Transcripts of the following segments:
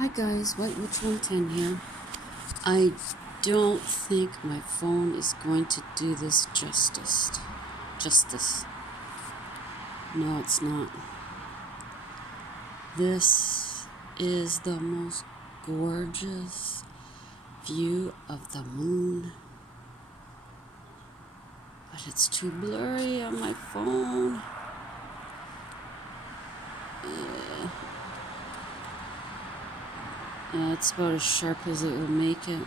Hi guys, White Witch 110 here. I don't think my phone is going to do this justice. No, it's not. This is the most gorgeous view of the moon. But it's too blurry on my phone. It's about as sharp as it will make it.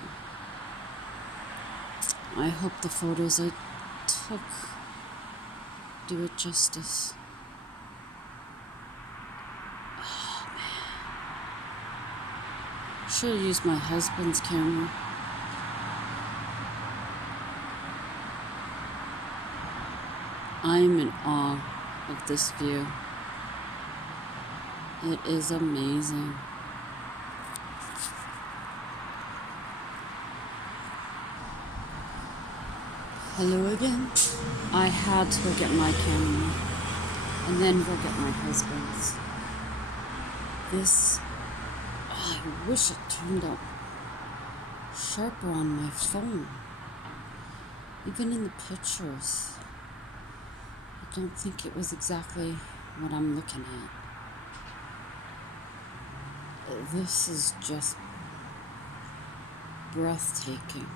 I hope the photos I took do it justice. Oh man. Should have used my husband's camera. I'm in awe of this view. It is amazing. Hello again. I had to go get my camera and then go get my husband's. I wish it turned out sharper on my phone. Even in the pictures, I don't think it was exactly what I'm looking at. This is just breathtaking.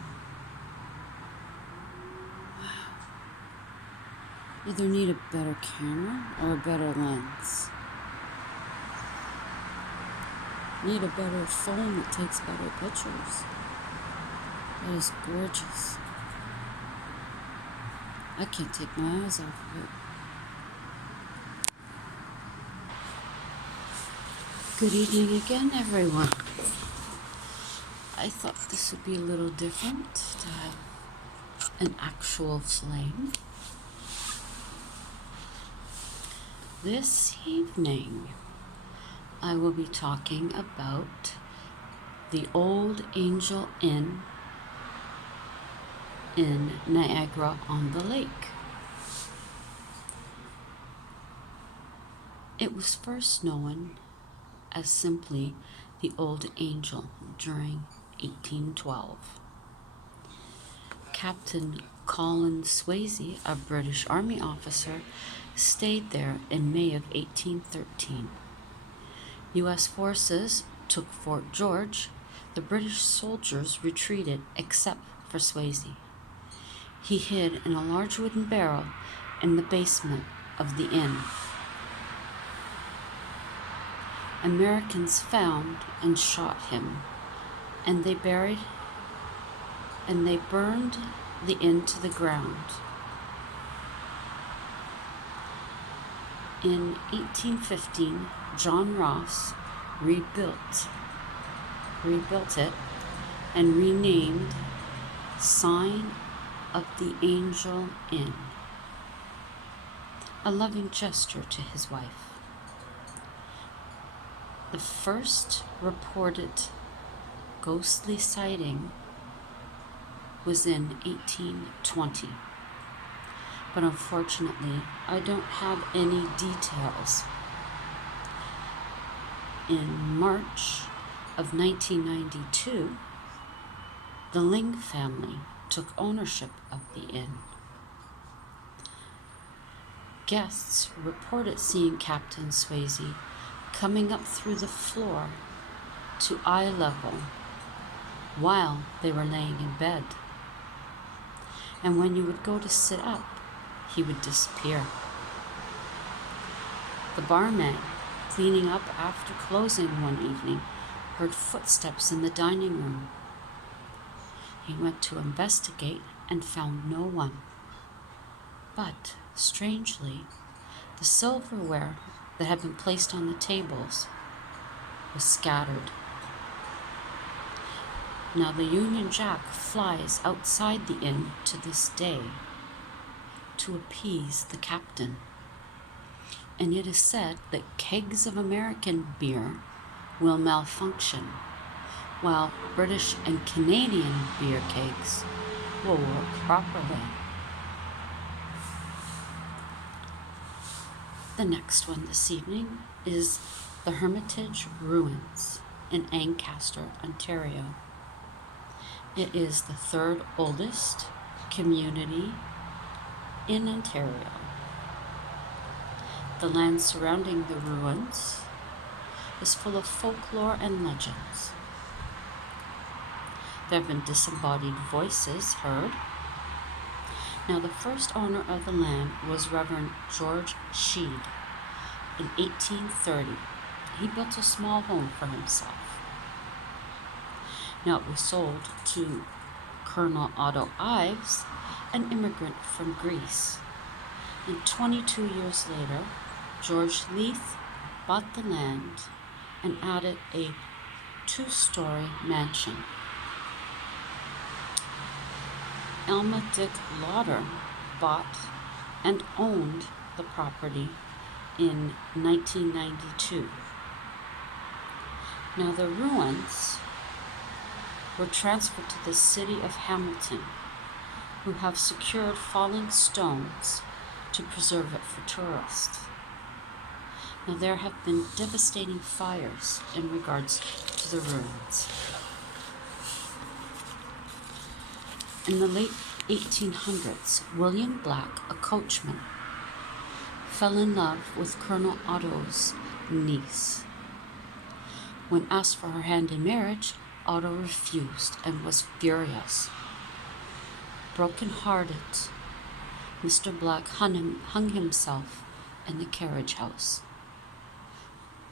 Either need a better camera or a better lens. Need a better phone that takes better pictures. That is gorgeous. I can't take my eyes off of it. Good evening again, everyone. I thought this would be a little different to have an actual flame. This evening, I will be talking about the Old Angel Inn in Niagara-on-the-Lake. It was first known as simply the Old Angel during 1812. Captain Colin Swayze, a British Army officer, stayed there in May of 1813. U.S. forces took Fort George. The British soldiers retreated except for Swayze. He hid in a large wooden barrel in the basement of the inn. Americans found and shot him, and they burned the inn to the ground. In 1815, John Ross rebuilt it and renamed Sign of the Angel Inn, a loving gesture to his wife. The first reported ghostly sighting was in 1820, but unfortunately, I don't have any details. In March of 1992, the Ling family took ownership of the inn. Guests reported seeing Captain Swayze coming up through the floor to eye level while they were laying in bed. And when you would go to sit up, he would disappear. The barman, cleaning up after closing one evening, heard footsteps in the dining room. He went to investigate and found no one. But, strangely, the silverware that had been placed on the tables was scattered. Now the Union Jack flies outside the inn to this day to appease the captain. And it is said that kegs of American beer will malfunction, while British and Canadian beer kegs will work properly. The next one this evening is the Hermitage Ruins. in Ancaster, Ontario. It is the third oldest community in Ontario. The land surrounding the ruins is full of folklore and legends. There have been disembodied voices heard. Now, the first owner of the land was Reverend George Sheed. In 1830, he built a small home for himself. Now, it was sold to Colonel Otto Ives, an immigrant from Greece. And 22 years later, George Leith bought the land and added a 2-story mansion. Alma Dick Lauder bought and owned the property in 1992. Now, the ruins were transferred to the city of Hamilton, who have secured falling stones to preserve it for tourists. Now, there have been devastating fires in regards to the ruins. In the late 1800s, William Black, a coachman, fell in love with Colonel Otto's niece. When asked for her hand in marriage, Otto refused and was furious. Broken-hearted, Mr. Black hung himself in the carriage house.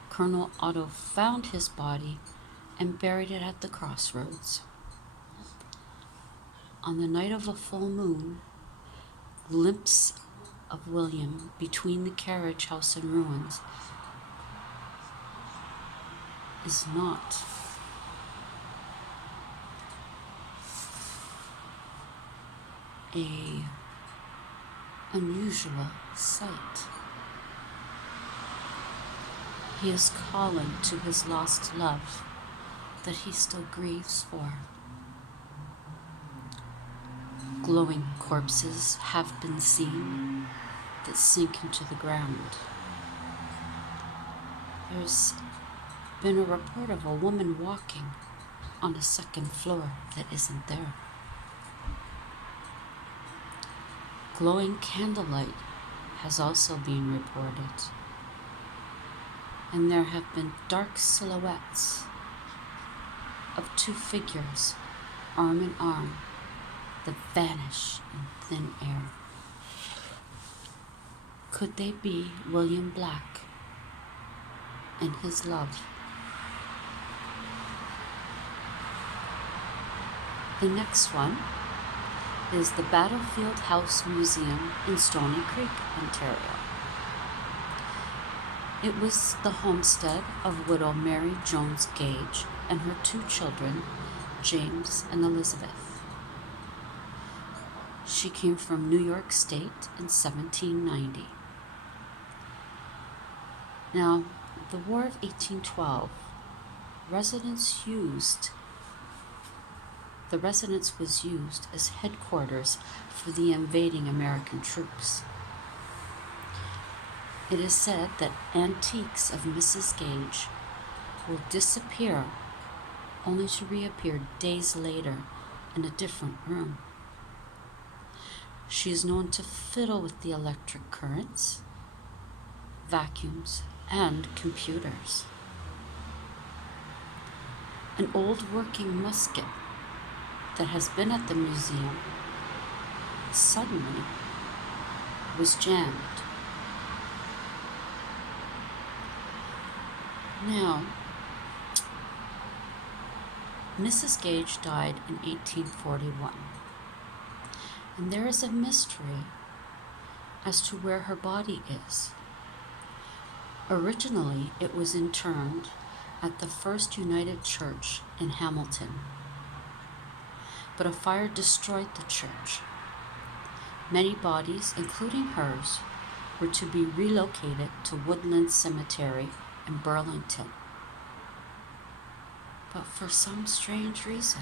Colonel Otto found his body and buried it at the crossroads. On the night of a full moon, a glimpse of William between the carriage house and ruins is not an unusual sight. He is calling to his lost love that he still grieves for. Glowing corpses have been seen that sink into the ground. There's been a report of a woman walking on a second floor that isn't there. Glowing candlelight has also been reported, and there have been dark silhouettes of 2 figures, arm in arm, that vanish in thin air. Could they be William Black and his love? The next one is the Battlefield House Museum in Stoney Creek, Ontario. It was the homestead of widow Mary Jones Gage and her 2 children, James and Elizabeth. She came from New York State in 1790. Now, the War of 1812, the residence was used as headquarters for the invading American troops. It is said that antiques of Mrs. Gage will disappear only to reappear days later in a different room. She is known to fiddle with the electric currents, vacuums, and computers. An old working musket that has been at the museum suddenly was jammed. Now, Mrs. Gage died in 1841, and there is a mystery as to where her body is. Originally, it was interred at the First United Church in Hamilton, but a fire destroyed the church. Many bodies, including hers, were to be relocated to Woodland Cemetery in Burlington. But for some strange reason,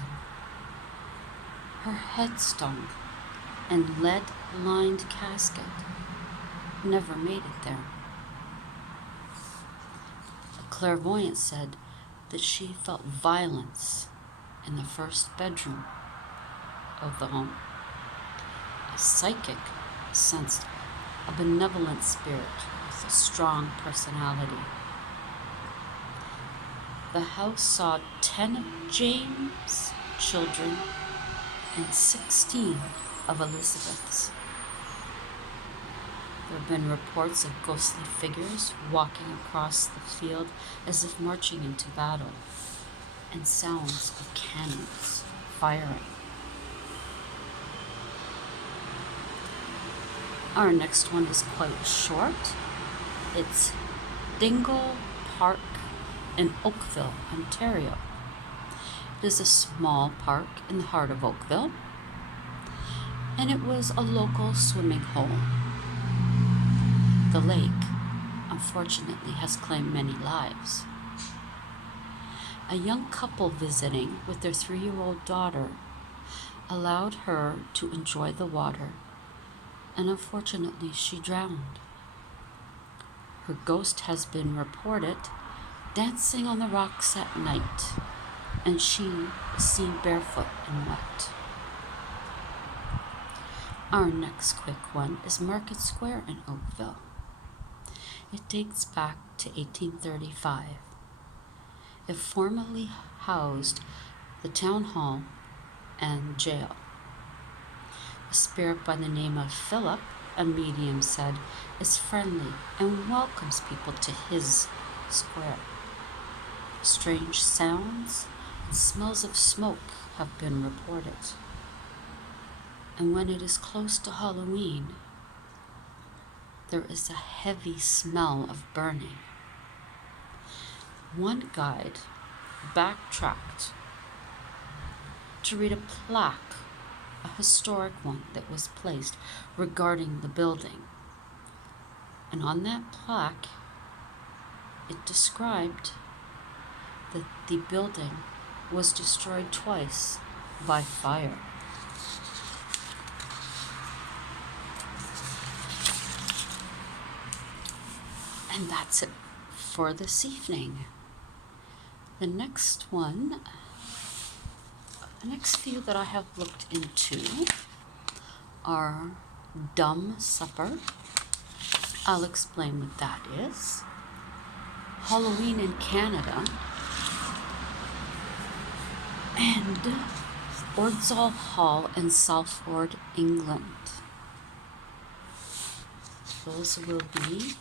her headstone and lead-lined casket never made it there. A clairvoyant said that she felt violence in the first bedroom of the home. A psychic sensed a benevolent spirit with a strong personality. The house saw 10 of James' children and 16 of Elizabeth's. There have been reports of ghostly figures walking across the field as if marching into battle, and sounds of cannons firing. Our next one is quite short. It's Dingle Park in Oakville, Ontario. It is a small park in the heart of Oakville, and it was a local swimming hole. The lake, unfortunately, has claimed many lives. A young couple visiting with their 3-year-old daughter allowed her to enjoy the water, and unfortunately she drowned. Her ghost has been reported dancing on the rocks at night, and she is seen barefoot and wet. Our next quick one is Market Square in Oakville. It dates back to 1835. It formerly housed the town hall and jail. A spirit by the name of Philip, a medium, said, is friendly and welcomes people to his square. Strange sounds and smells of smoke have been reported. And when it is close to Halloween, there is a heavy smell of burning. One guide backtracked to read a plaque, a historic one that was placed regarding the building. And on that plaque, it described that the building was destroyed twice by fire. And that's it for this evening. The next few that I have looked into are Dumb Supper. I'll explain what that is. Halloween in Canada. And Ordsall Hall in Salford, England. Those will be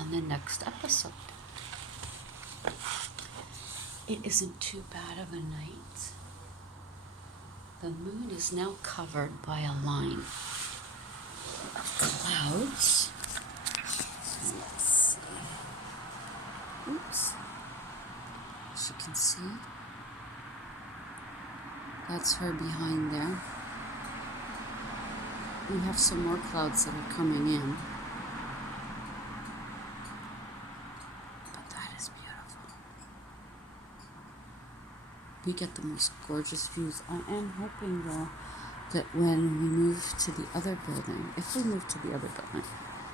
on the next episode. It isn't too bad of a night. The moon is now covered by a line of clouds. Let's see. Oops. As you can see, that's her behind there. We have some more clouds that are coming in. We get the most gorgeous views. I am hoping, though, that when we move to the other building,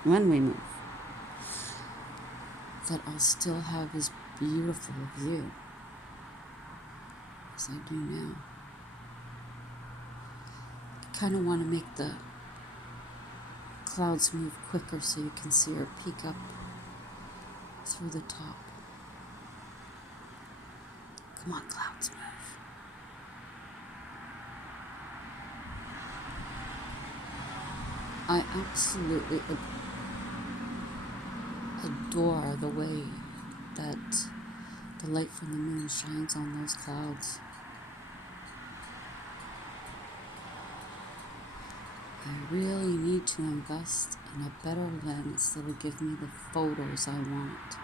when we move, that I'll still have this beautiful view, as I do now. I kind of want to make the clouds move quicker so you can see her peek up through the top. Come on, clouds, move. I absolutely adore the way that the light from the moon shines on those clouds. I really need to invest in a better lens that will give me the photos I want.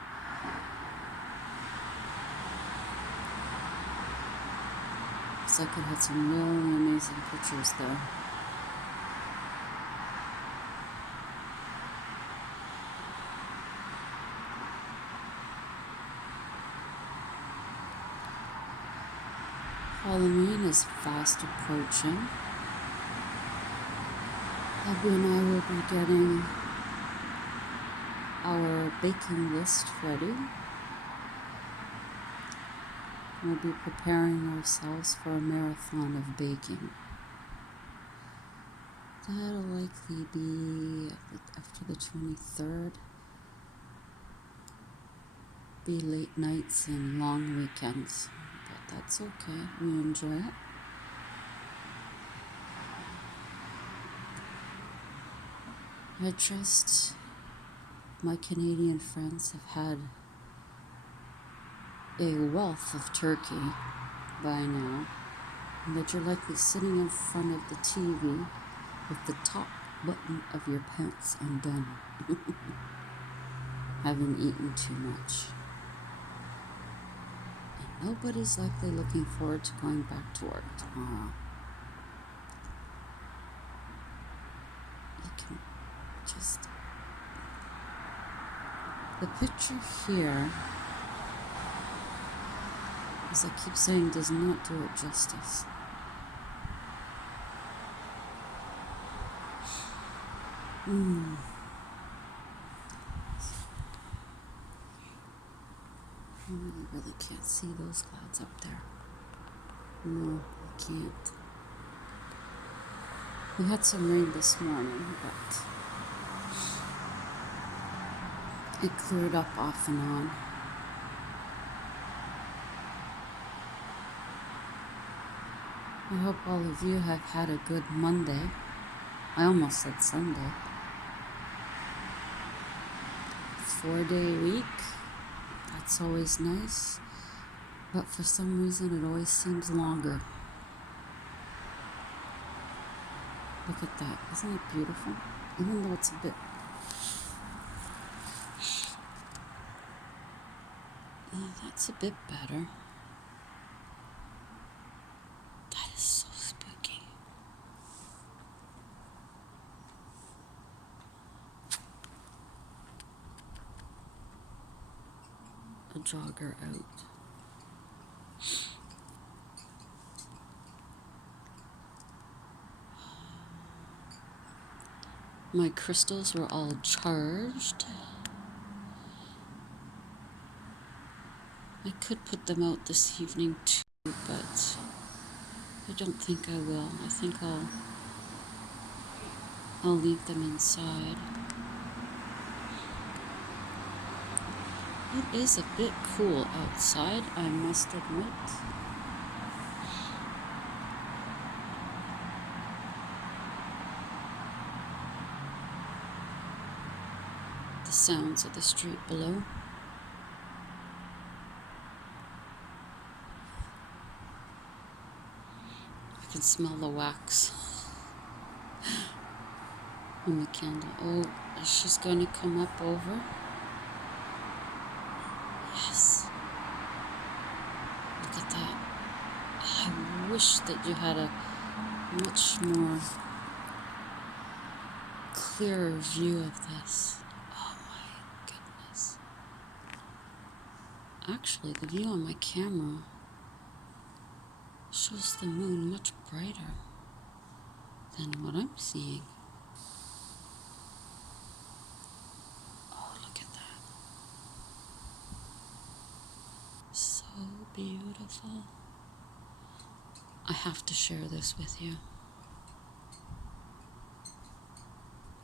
I could have some really amazing pictures there. Halloween is fast approaching. Abby and I will be getting our baking list ready. we'll be preparing ourselves for a marathon of baking. That'll likely be after the 23rd. Be late nights and long weekends, but that's okay. We enjoy it. I trust my Canadian friends have had a wealth of turkey by now, and that you're likely sitting in front of the TV with the top button of your pants undone, having eaten too much. And nobody's likely looking forward to going back to work tomorrow. You can just... The picture here, as I keep saying, does not do it justice. I really can't see those clouds up there. No, I can't. We had some rain this morning, but it cleared up off and on. I hope all of you have had a good Monday. I almost said Sunday. 4-day week. That's always nice. But for some reason, it always seems longer. Look at that. Isn't it beautiful? Even though it's a bit... that's a bit better. That is so spooky. A jogger out. My crystals were all charged. I could put them out this evening too, but I don't think I will. I think I'll leave them inside. It is a bit cool outside, I must admit. The sounds of the street below. I can smell the wax on the candle. Oh, she's going to come up over. Yes. Look at that. I wish that you had a much more clearer view of this. Oh my goodness. Actually, the view on my camera shows the moon much brighter than what I'm seeing. Oh, look at that. So beautiful. I have to share this with you.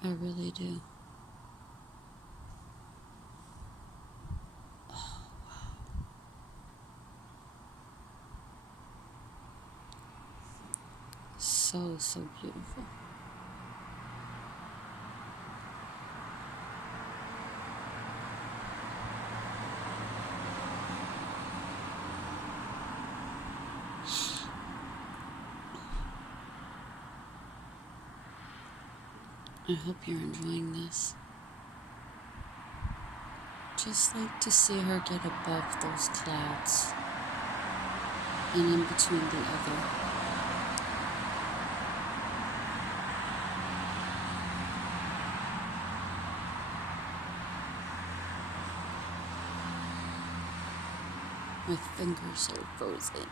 I really do. Oh, wow. So, so beautiful. I hope you're enjoying this. Just like to see her get above those clouds and in between the other. My fingers are frozen.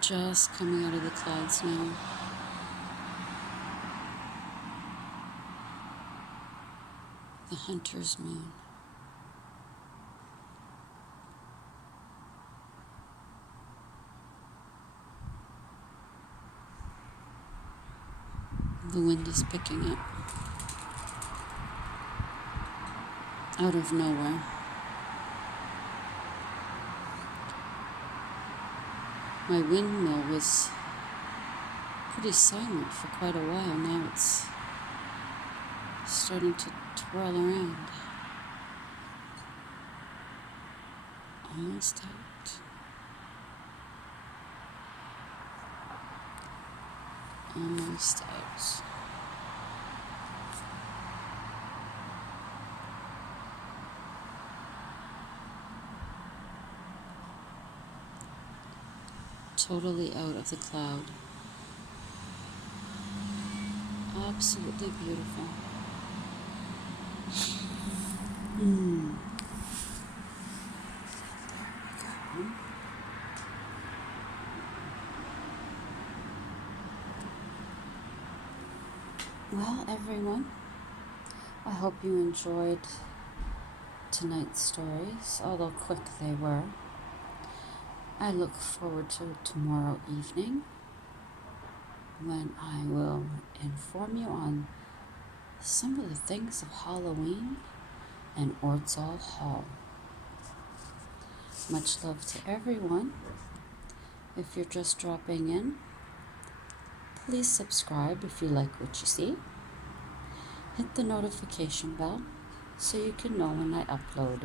Just coming out of the clouds now. The hunter's moon. The wind is picking up out of nowhere. My windmill was pretty silent for quite a while. Now it's starting to twirl around. Almost out. Almost out. Totally out of the cloud. Absolutely beautiful. Well, everyone, I hope you enjoyed tonight's stories, although quick they were. I look forward to tomorrow evening when I will inform you on some of the things of Halloween and Ordsall Hall. Much love to everyone. If you're just dropping in, please subscribe if you like what you see. Hit the notification bell so you can know when I upload.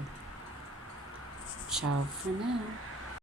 Ciao for now.